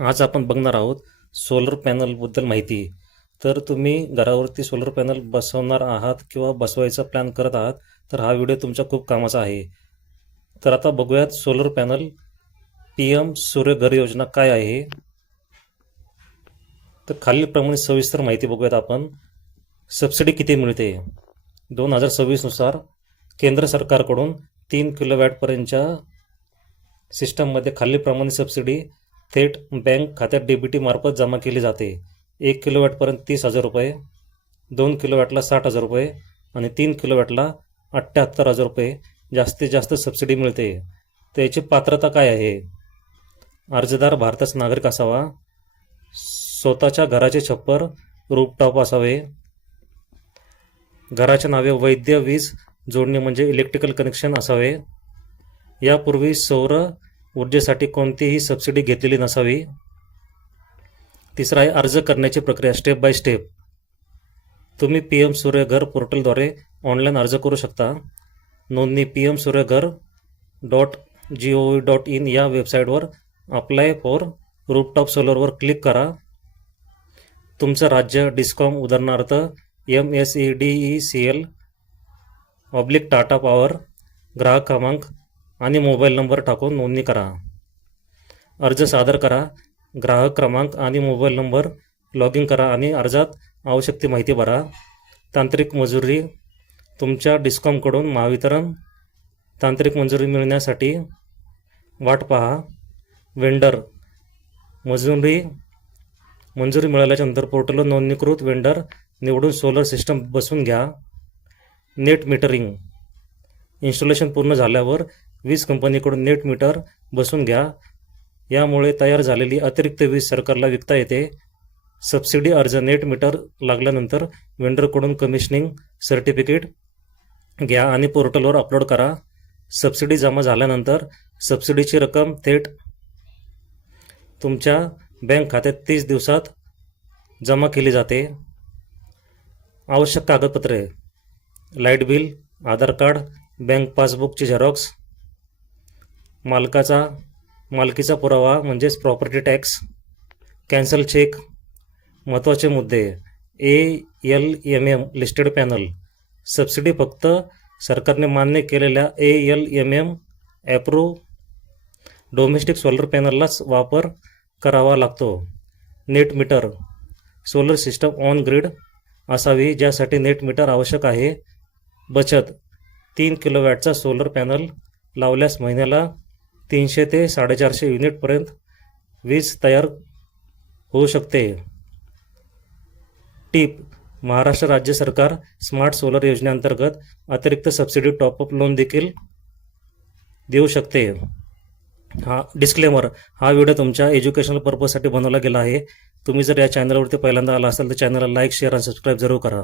आज आपण बघणार आहोत सोलर पॅनलबद्दल माहिती. तर तुम्ही घरावरती सोलर पॅनल बसवणार आहात किंवा बसवायचा प्लॅन करत आहात तर हा व्हिडिओ तुमच्या खूप कामाचा आहे. तर आता बघूयात सोलर पॅनल PM सूर्यघर योजना काय आहे. तर खालीलप्रमाणे सविस्तर माहिती बघूयात आपण. सबसिडी किती मिळते. 2026 नुसार केंद्र सरकारकडून 3 किलोवॅटपर्यंतच्या सिस्टममध्ये खालीलप्रमाणे सबसिडी थेट बँक खात्यात DBT मार्फत जमा केली जाते. 1 किलोवॅटपर्यंत 30,000 रुपये, 2 किलोवॅटला 60,000 रुपये आणि 3 किलोवॅटला 78,000 रुपये जास्तीत जास्त सबसिडी मिळते. तर याची पात्रता काय आहे. अर्जदार भारताचा नागरिक असावा, स्वतःच्या घराचे छप्पर रूफटॉप असावे, घराच्या नावे वैद्य वीज जोडणी म्हणजे इलेक्ट्रिकल कनेक्शन असावे, यापूर्वी सौर ऊर्जेसाठी कोणतीही सबसिडी घेतलेली नसावी. तिसरा आहे अर्ज करण्याची प्रक्रिया स्टेप बाय स्टेप. तुम्ही PM सूर्यघर पोर्टलद्वारे ऑनलाईन अर्ज करू शकता. नोंदणी pmsuryaghar.gov.in या वेबसाईटवर अप्लाय फॉर रूफटॉप सोलरवर क्लिक करा. तुमचं राज्य, डिस्कॉम उदाहरणार्थ MSEDCL टाटा पॉवर, ग्राहक क्रमांक आणि मोबाईल नंबर टाकून नोंदणी करा. अर्ज सादर करा. ग्राहक क्रमांक आणि मोबाईल नंबर लॉग इन करा आणि अर्जात आवश्यक ती माहिती भरा. तांत्रिक मंजुरी. तुमच्या डिस्कॉमकडून महावितरण तांत्रिक मंजुरी मिळण्यासाठी वाट पहा. वेंडर मंजुरी मिळाल्याच्यानंतर पोर्टलवर नोंदणीकृत वेंडर निवडून सोलर सिस्टम बसवून घ्या. Net metering. इन्स्टॉलेशन पूर्ण झाल्यावर वीज कंपनीकडून नेट मीटर बसवून घ्या. यामुळे तयार झालेली अतिरिक्त वीज सरकारला विकता येते. सबसिडी अर्ज. नेट मीटर लागल्यानंतर वेंडरकडून कमिशनिंग सर्टिफिकेट घ्या आणि पोर्टलवर अपलोड करा. सबसिडी जमा झाल्यानंतर सबसिडीची रक्कम थेट तुमच्या बँक खात्यात 30 दिवसात जमा केली जाते. आवश्यक कागदपत्रे. लाईट बिल, आधार कार्ड, बँक पासबुकची झेरॉक्स, मालकीचा पुरावा म्हणजेच प्रॉपर्टी टॅक्स, कॅन्सल चेक. महत्त्वाचे मुद्दे. ALMM listed panel. सबसिडी फक्त सरकारने मान्य केलेल्या ALMM ॲप्रूव्ह डोमेस्टिक सोलर पॅनललाच वापर करावा लागतो. Net meter. Solar system on grid असावी ज्यासाठी नेट मीटर आवश्यक आहे. बचत. 3 किलोवॅटचा सोलर पॅनल लावल्यास महिन्याला 300 ते 450 युनिटपर्यंत वीज तयार होऊ शकते. टीप. महाराष्ट्र राज्य सरकार स्मार्ट सोलर योजनेअंतर्गत अतिरिक्त सबसिडी टॉपअप लोन देखील देऊ शकते. डिस्क्लेमर. हा व्हिडिओ तुमच्या एज्युकेशनल पर्पजसाठी बनवला गेला आहे. तुम्ही जर या चॅनलवरती पहिल्यांदा आला असाल तर चॅनलला लाईक, शेअर आणि सबस्क्राईब जरूर करा.